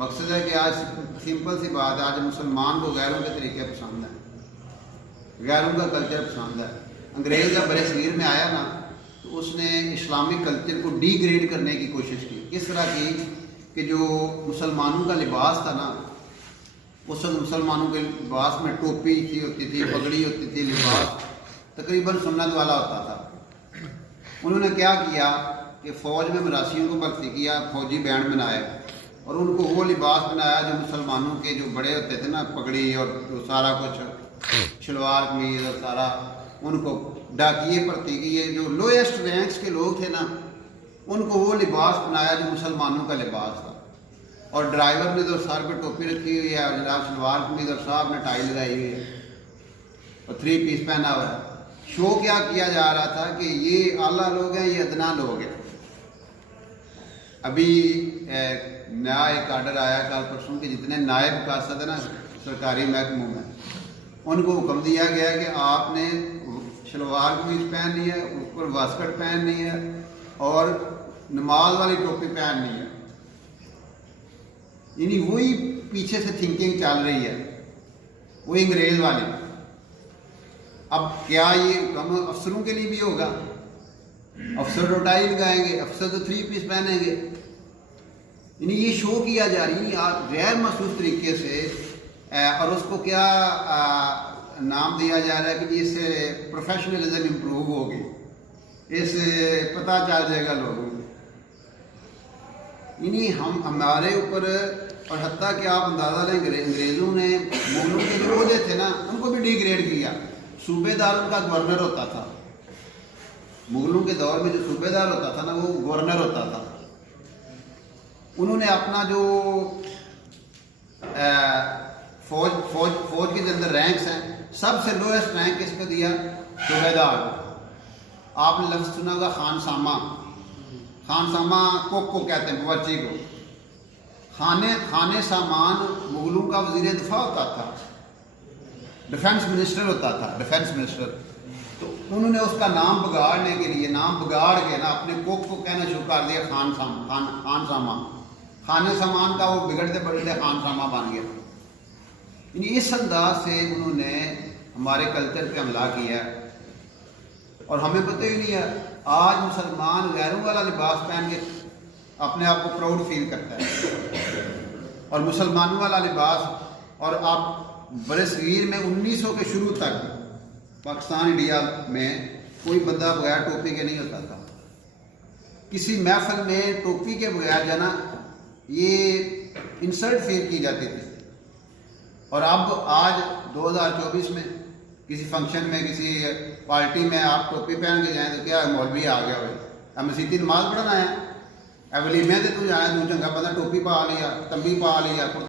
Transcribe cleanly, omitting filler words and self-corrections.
मकसद है कि आज सिंपल सी बात है, आज मुसलमान को गैरों के तरीके पसंद है, गैरों का कल्चर पसंद है। अंग्रेज़ जब बड़े शरीर में आया ना तो उसने इस्लामिक कल्चर को डिग्रेड करने की कोशिश की। किस तरह की कि जो मुसलमानों का लिबास था ना, उस वक्त मुसलमानों के लिबास में टोपी थी होती थी, पगड़ी होती थी, लिबास तकरीबन सुन्नत वाला होता था। उन्होंने क्या किया कि फ़ौज में मरासियों को भर्ती किया, फौजी बैंड बनाए और उनको वो लिबास बनाया जो मुसलमानों के जो बड़े होते थे ना, पगड़ी और जो सारा कुछ शलवार कमीज और सारा, उनको डाकिए भर्ती किए। जो लोएस्ट रैंक्स के लोग थे ना, उनको वो लिबास बनाया जो मुसलमानों का लिबास था। और ड्राइवर ने तो सर पे टोपी रखी हुई है, जनाब शलवार कमीज और साहब ने टाई लगाई हुई है और 3 पीस पहना हुआ है। शो क्या किया जा रहा था कि ये आला लोग हैं, ये अदना लोग हैं। अभी नया एक आर्डर आया कल परसों के, जितने नायब कासद है ना सरकारी महकमों में, उनको हुक्म दिया गया कि आपने शलवार कमीज पहननी है, ऊपर वास्कट पहननी है और नमाज वाली टोपी पहननी है। यानी वही पीछे से थिंकिंग चल रही है, वही अंग्रेज वाली। अब क्या ये हुक्म अफसरों के लिए भी होगा? अफसर तो टाई लगाएंगे, अफसर तो 3 पीस पहनेंगे। यानी ये शो किया जा रही है गैर महसूस तरीके से, और उसको क्या नाम दिया जा रहा है कि इससे प्रोफेशनलिज्म इम्प्रूव होगी, इससे पता चल जाएगा लोगों को। यानी हमारे ऊपर, और हत्ता कि आप अंदाज़ा लें अंग्रेज़ों ने मुगलों के जो ओहदे थे ना उनको भी डिग्रेड किया। सूबेदार उनका गवर्नर होता था। मुगलों के दौर में जो सूबेदार होता था ना, वो गवर्नर होता था। उन्होंने अपना जो फौज के अंदर रैंक्स हैं, सबसे लोएस्ट रैंक किसको दिया? सूबेदार। आपने लफ्ज़ सुना होगा खानसामा। खानसामा कोक को कहते हैं, बावर्ची को। खाने सामान मुगलों का वज़ीर दिफा होता था, डिफेंस मिनिस्टर होता था, डिफेंस मिनिस्टर। तो उन्होंने उसका नाम बिगाड़ने के लिए, नाम बिगाड़ के ना अपने कोक को कहना शुरू कर दिया खानसामा। खाने सामान का वो बिगड़ते बिगड़ते खानसामा बन गया। यानी इस अंदाज से उन्होंने हमारे कल्चर पे हमला किया है और हमें पता ही नहीं है। आज मुसलमान गैरों वाला लिबास पहन के अपने आप को प्राउड फील करता है और मुसलमानों वाला लिबास। और आप बड़े सगीर में 1900 के शुरू तक पाकिस्तान इंडिया में कोई बंदा बगैर टोपी के नहीं होता था। किसी महफिल में टोपी के बगैर जाना ये इंसल्ट फील की जाती थी। और अब आज 2024 में किसी फंक्शन में, किसी पार्टी में आप टोपी पहन के जाएं तो क्या मौलवी आ गया भाई, अब मसीती नमाज पढ़ना है, वलीमे तो तू जाए, तू चंगा बंदा टोपी पा लिया, तंबी पा लिया।